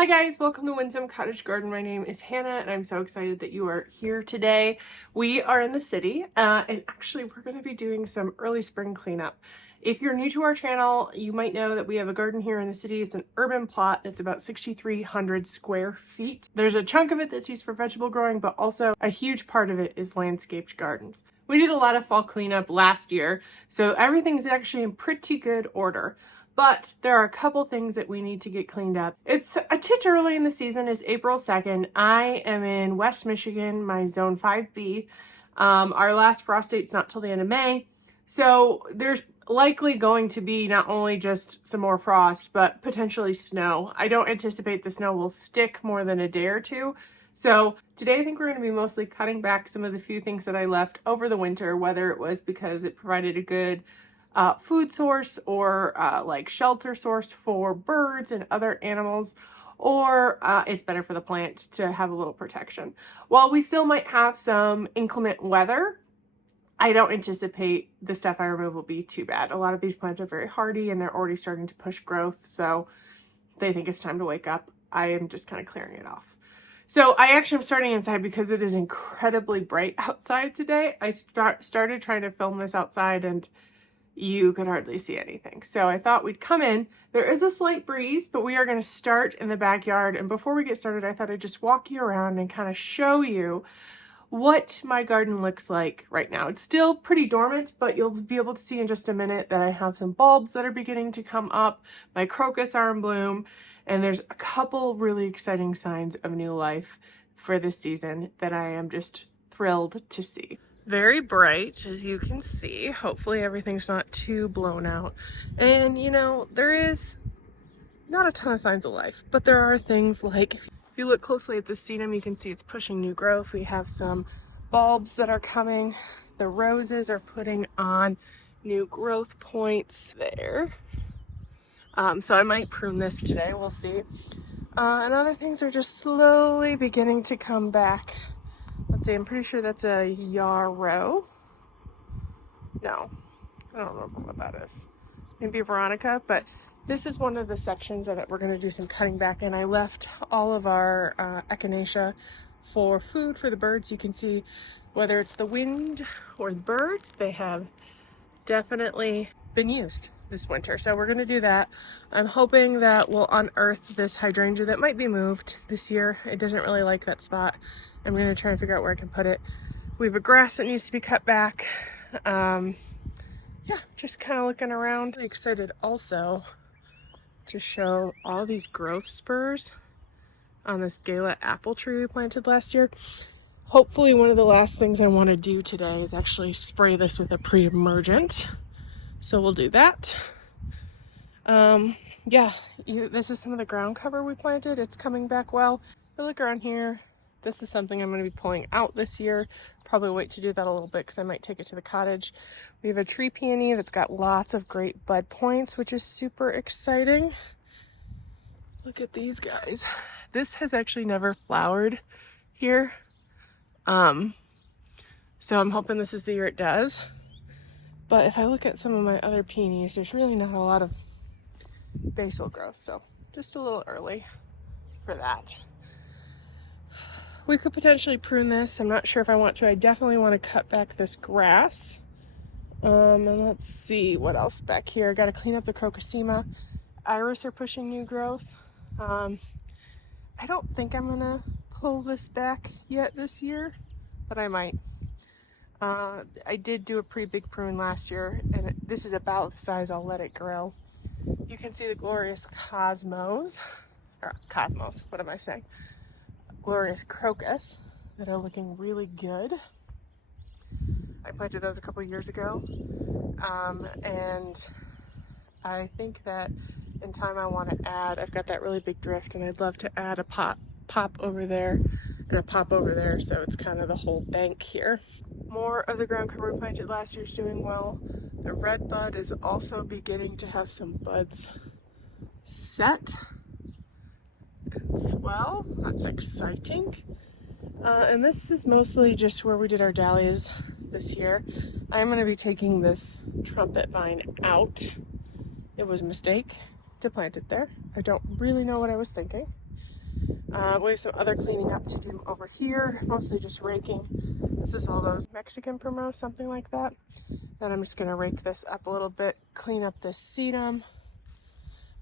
Hi guys, welcome to Windsome Cottage Garden. My name is Hannah and I'm so excited that you are here today. We are in the city and actually we're going to be doing some early spring cleanup. If you're new to our channel, you might know that we have a garden here in the city. It's an urban plot that's about 6,300 square feet. There's a chunk of it that's used for vegetable growing, but also a huge part of it is landscaped gardens. We did a lot of fall cleanup last year, so everything's actually in pretty good order. But there are a couple things that we need to get cleaned up. It's a titch early in the season. It's April 2nd. I am in West Michigan, my zone 5B. Our last frost date's not till the end of May. So there's likely going to be not only just some more frost, but potentially snow. I don't anticipate the snow will stick more than a day or two. So today I think we're going to be mostly cutting back some of the few things that I left over the winter, whether it was because it provided a good food source or like shelter source for birds and other animals, or it's better for the plant to have a little protection. While we still might have some inclement weather, I don't anticipate the stuff I remove will be too bad. A lot of these plants are very hardy and they're already starting to push growth, so they think it's time to wake up. I am just kind of clearing it off. So I actually am starting inside because it is incredibly bright outside today. I started trying to film this outside and you could hardly see anything. So I thought we'd come in. There is a slight breeze, but we are going to start in the backyard. And before we get started, I thought I'd just walk you around and kind of show you what my garden looks like right now. It's still pretty dormant, but you'll be able to see in just a minute that I have some bulbs that are beginning to come up. My crocus are in bloom, and there's a couple really exciting signs of new life for this season that I am just thrilled to see. Very bright, as you can see. Hopefully everything's not too blown out. And you know, there is not a ton of signs of life, but there are things like, if you look closely at the sedum, you can see it's pushing new growth. We have some bulbs that are coming. The roses are putting on new growth points there. So I might prune this today, we'll see. And other things are just slowly beginning to come back. Let's see, I'm pretty sure that's a yarrow. No, I don't remember what that is. Maybe Veronica, but this is one of the sections that we're going to do some cutting back in. I left all of our echinacea for food for the birds. You can see whether it's the wind or the birds, they have definitely been used this winter. So we're going to do that. I'm hoping that we'll unearth this hydrangea that might be moved this year. It doesn't really like that spot. I'm going to try and figure out where I can put it. We have a grass that needs to be cut back. Yeah, just kind of looking around. I'm excited also to show all these growth spurs on this Gala apple tree we planted last year. Hopefully one of the last things I want to do today is actually spray this with a pre-emergent. So we'll do that. Yeah, this is some of the ground cover we planted. It's coming back well. If you look around here, this is something I'm going to be pulling out this year. Probably wait to do that a little bit because I might take it to the cottage. We have a tree peony that's got lots of great bud points, which is super exciting. Look at these guys. This has actually never flowered here. So I'm hoping this is the year it does. But if I look at some of my other peonies, there's really not a lot of basal growth, so just a little early for that. We could potentially prune this. I'm not sure if I want to. I definitely want to cut back this grass. And let's see what else back here. I got to clean up the crocosema. Iris are pushing new growth. I don't think I'm gonna pull this back yet this year, but I might. I did do a pretty big prune last year, and this is about the size I'll let it grow. You can see the glorious cosmos, what am I saying? Glorious crocus that are looking really good. I planted those a couple years ago, and I think that in time I want to add, I've got that really big drift and I'd love to add a pop over there and a pop over there, so it's kind of the whole bank here. More of the ground cover we planted last year is doing well. The red bud is also beginning to have some buds set and swell. That's exciting. And this is mostly just where we did our dahlias this year. I'm going to be taking this trumpet vine out. It was a mistake to plant it there. I don't really know what I was thinking. We have some other cleaning up to do over here, mostly just raking. This is all those Mexican primrose, something like that. And I'm just gonna rake this up a little bit, clean up this sedum.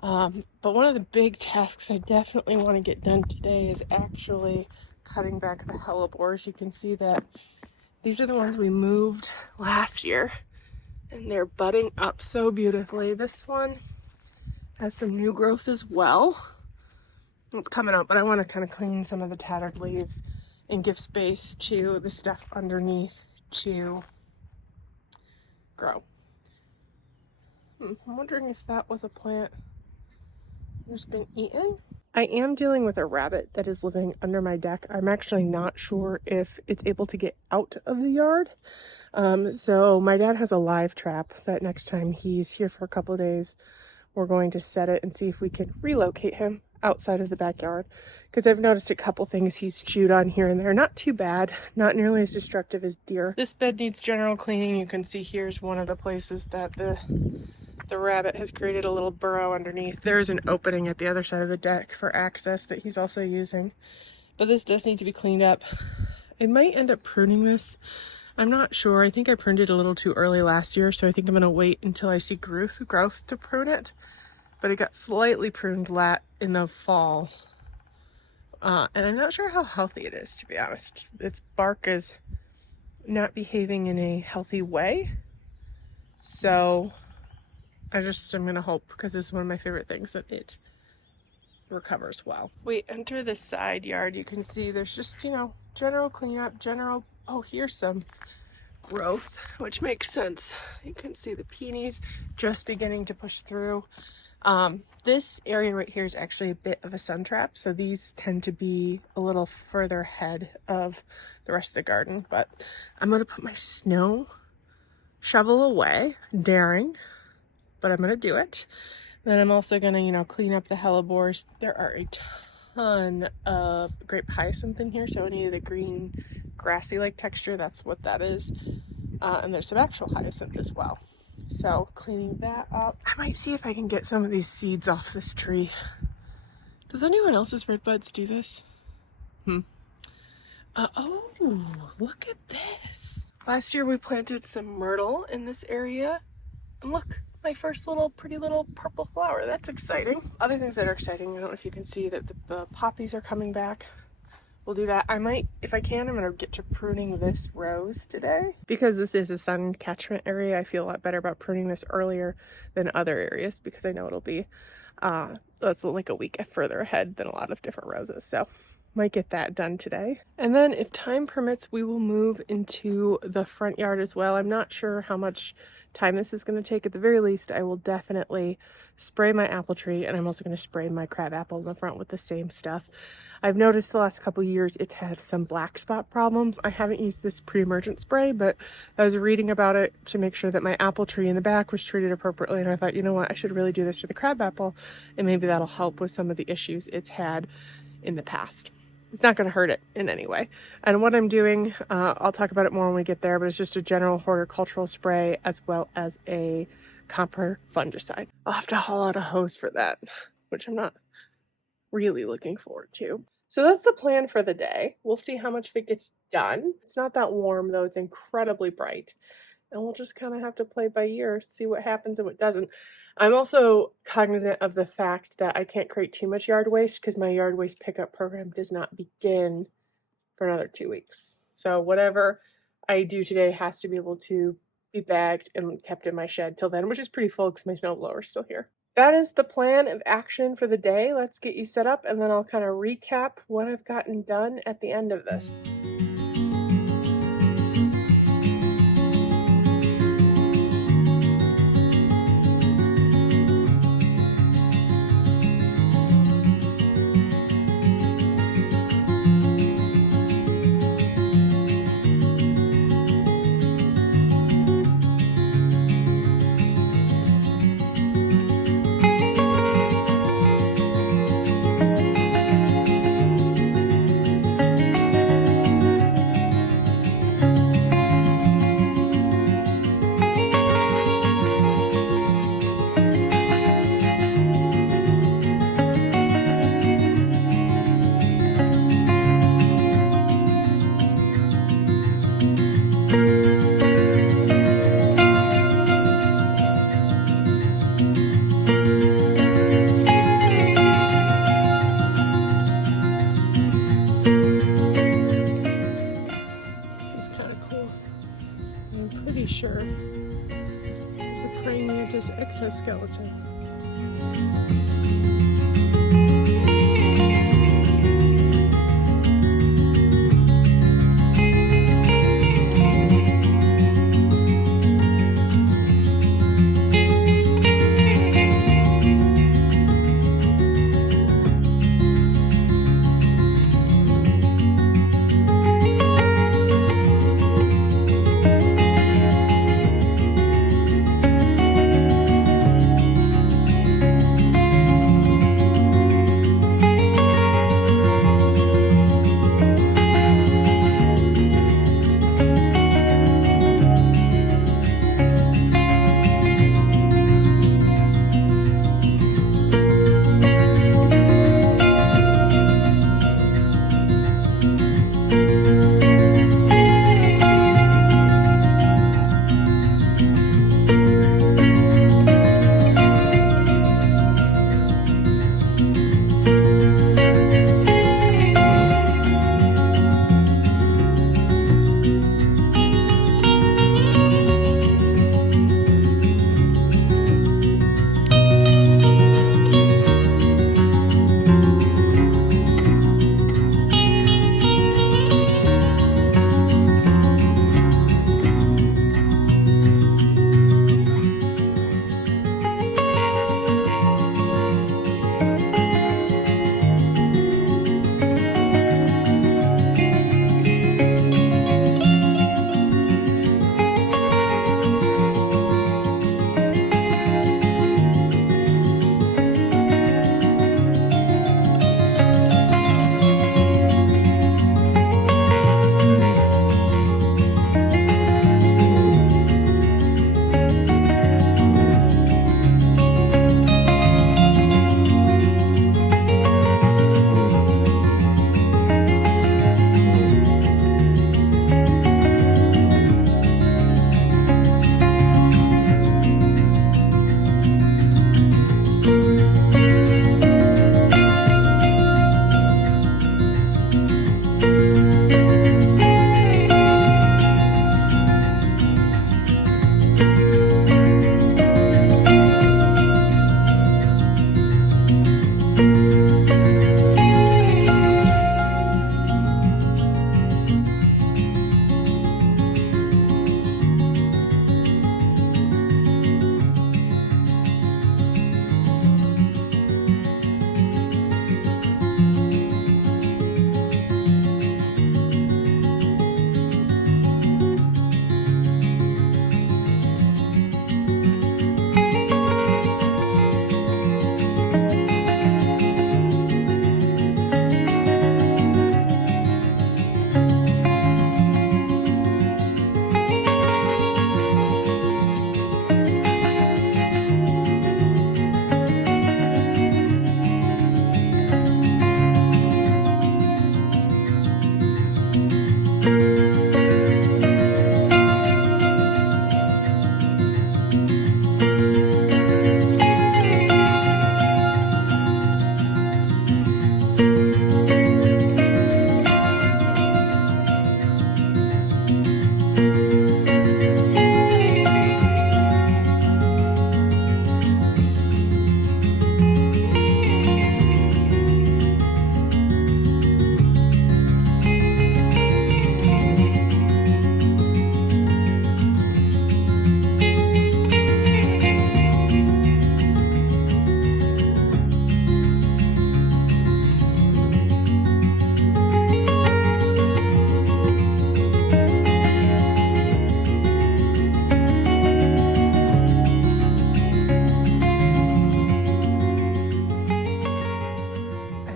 But one of the big tasks I definitely want to get done today is actually cutting back the hellebores. You can see that these are the ones we moved last year, and they're budding up so beautifully. This one has some new growth as well. It's coming up, but I want to kind of clean some of the tattered leaves and give space to the stuff underneath to grow. I'm wondering if that was a plant that's been eaten. I am dealing with a rabbit that is living under my deck. I'm actually not sure if it's able to get out of the yard. So my dad has a live trap that next time he's here for a couple of days, we're going to set it and see if we can relocate him outside of the backyard, because I've noticed a couple things he's chewed on here and there. Not too bad, not nearly as destructive as deer. This bed needs general cleaning. You can see here's one of the places that the rabbit has created a little burrow underneath. There is an opening at the other side of the deck for access that he's also using, but this does need to be cleaned up. I might end up pruning this. I'm not sure. I think I pruned it a little too early last year, so I think I'm going to wait until I see growth to prune it. But it got slightly pruned in the fall. And I'm not sure how healthy it is, to be honest. Its bark is not behaving in a healthy way. So I'm going to hope, because this is one of my favorite things, that it recovers well. We enter the side yard. You can see there's just, general cleanup, oh, here's some growth, which makes sense. You can see the peonies just beginning to push through. This area right here is actually a bit of a sun trap, so these tend to be a little further ahead of the rest of the garden. But I'm going to put my snow shovel away, daring, but I'm going to do it. Then I'm also going to, clean up the hellebores. There are a ton of grape hyacinth in here, so any of the green grassy like texture, that's what that is. And there's some actual hyacinth as well. So cleaning that up. I might see if I can get some of these seeds off this tree. Does anyone else's red buds do this? Oh, look at this. Last year we planted some myrtle in this area. And look, my first pretty little purple flower. That's exciting. Other things that are exciting, I don't know if you can see that the poppies are coming back. We'll do that. I might, if I can, I'm going to get to pruning this rose today. Because this is a sun catchment area, I feel a lot better about pruning this earlier than other areas, because I know it'll be, it's like a week further ahead than a lot of different roses. So might get that done today. And then if time permits, we will move into the front yard as well. I'm not sure how much time this is going to take. At the very least, I will definitely spray my apple tree, and I'm also going to spray my crab apple in the front with the same stuff. I've noticed the last couple years it's had some black spot problems. I haven't used this pre-emergent spray, but I was reading about it to make sure that my apple tree in the back was treated appropriately, and I thought, you know what, I should really do this to the crab apple, and maybe that'll help with some of the issues it's had in the past. It's not going to hurt it in any way. And what I'm doing, I'll talk about it more when we get there, but it's just a general horticultural spray as well as a copper fungicide. I'll have to haul out a hose for that, which I'm not really looking forward to. So that's the plan for the day. We'll see how much of it gets done. It's not that warm, though. It's incredibly bright. And we'll just kind of have to play by ear, see what happens and what doesn't. I'm also cognizant of the fact that I can't create too much yard waste, because my yard waste pickup program does not begin for another 2 weeks. So whatever I do today has to be able to be bagged and kept in my shed till then, which is pretty full because my snowblower is still here. That is the plan of action for the day. Let's get you set up, and then I'll kind of recap what I've gotten done at the end of this. exoskeleton.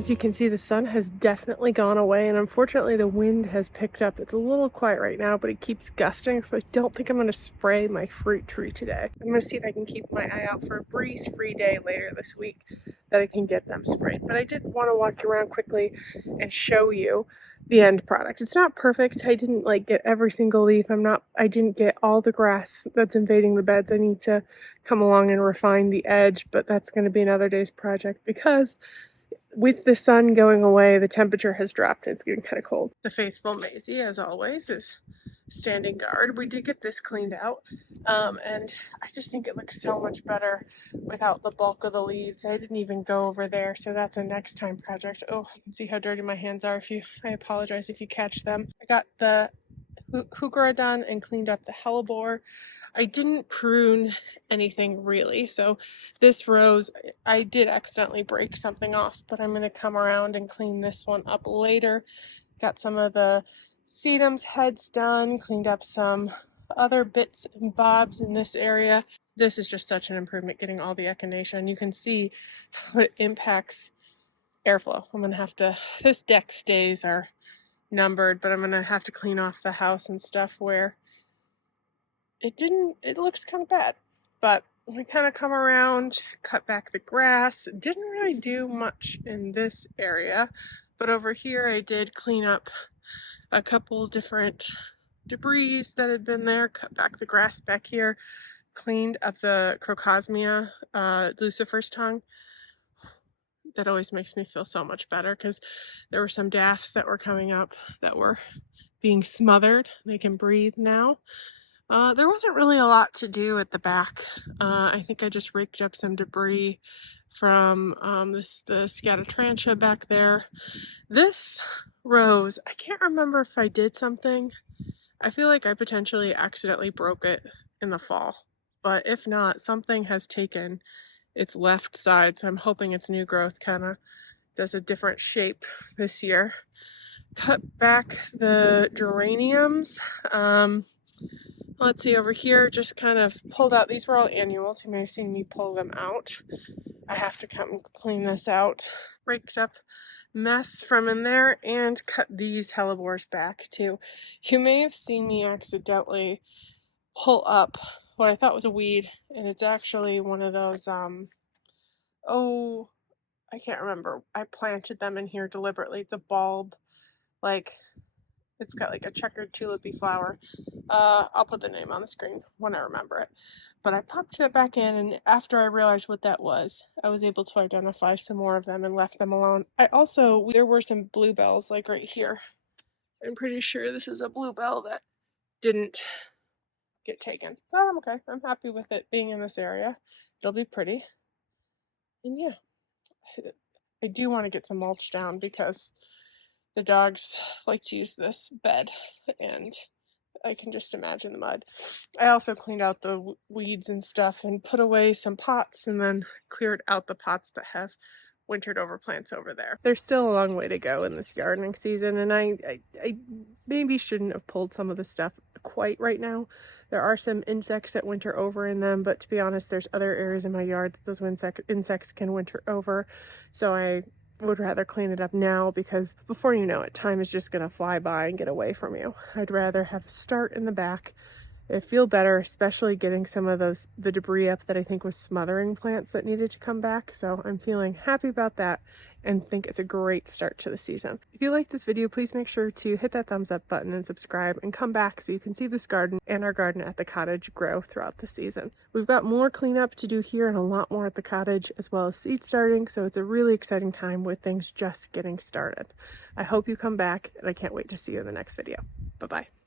As you can see, the sun has definitely gone away, and unfortunately the wind has picked up. It's a little quiet right now, but it keeps gusting, so I don't think I'm going to spray my fruit tree today. I'm going to see if I can keep my eye out for a breeze-free day later this week that I can get them sprayed. But I did want to walk around quickly and show you the end product. It's not perfect. I didn't get every single leaf. I didn't get all the grass that's invading the beds. I need to come along and refine the edge, but that's going to be another day's project because with the sun going away, the temperature has dropped and it's getting kind of cold. The faithful Maisie, as always, is standing guard. We did get this cleaned out, and I just think it looks so much better without the bulk of the leaves. I didn't even go over there, so that's a next time project. Oh, you can see how dirty my hands are. I apologize if you catch them. I got the heuchera done and cleaned up the hellebore. I didn't prune anything really, so this rose, I did accidentally break something off, but I'm going to come around and clean this one up later. Got some of the sedum's heads done, cleaned up some other bits and bobs in this area. This is just such an improvement, getting all the echinacea. You can see how it impacts airflow. I'm going to have to, this deck stays are numbered, but I'm going to have to clean off the house and stuff where it looks kind of bad. But we kind of come around, cut back the grass. Didn't really do much in this area, but over here I did clean up a couple different debris that had been there, cut back the grass back here, cleaned up the crocosmia, Lucifer's tongue. That always makes me feel so much better because there were some daffs that were coming up that were being smothered. They can breathe now. There wasn't really a lot to do at the back. I think I just raked up some debris from the scatotrantia back there. This rose, I can't remember if I did something. I feel like I potentially accidentally broke it in the fall, but if not, something has taken its left side, so I'm hoping its new growth kind of does a different shape this year. Cut back the geraniums. Let's see, over here, just kind of pulled out, these were all annuals. You may have seen me pull them out. I have to come clean this out. Raked up mess from in there and cut these hellebores back too. You may have seen me accidentally pull up what I thought was a weed, and it's actually one of those, oh, I can't remember. I planted them in here deliberately. It's a bulb, like, it's got like a checkered tulipy flower. I'll put the name on the screen when I remember it. But I popped that back in, and after I realized what that was, I was able to identify some more of them and left them alone. There were some bluebells like right here. I'm pretty sure this is a bluebell that didn't get taken. But I'm okay. I'm happy with it being in this area. It'll be pretty. And yeah, I do want to get some mulch down because the dogs like to use this bed, and I can just imagine the mud. I also cleaned out the weeds and stuff and put away some pots and then cleared out the pots that have wintered over plants over there. There's still a long way to go in this gardening season, and I maybe shouldn't have pulled some of the stuff quite right now. There are some insects that winter over in them, but to be honest, there's other areas in my yard that those insects can winter over, so I would rather clean it up now, because before you know it, time is just going to fly by and get away from you. I'd rather have a start in the back. I feel better, especially getting some of the debris up that I think was smothering plants that needed to come back. So I'm feeling happy about that and think it's a great start to the season. If you like this video, please make sure to hit that thumbs up button and subscribe and come back so you can see this garden and our garden at the cottage grow throughout the season. We've got more cleanup to do here and a lot more at the cottage, as well as seed starting. So it's a really exciting time with things just getting started. I hope you come back, and I can't wait to see you in the next video. Bye-bye.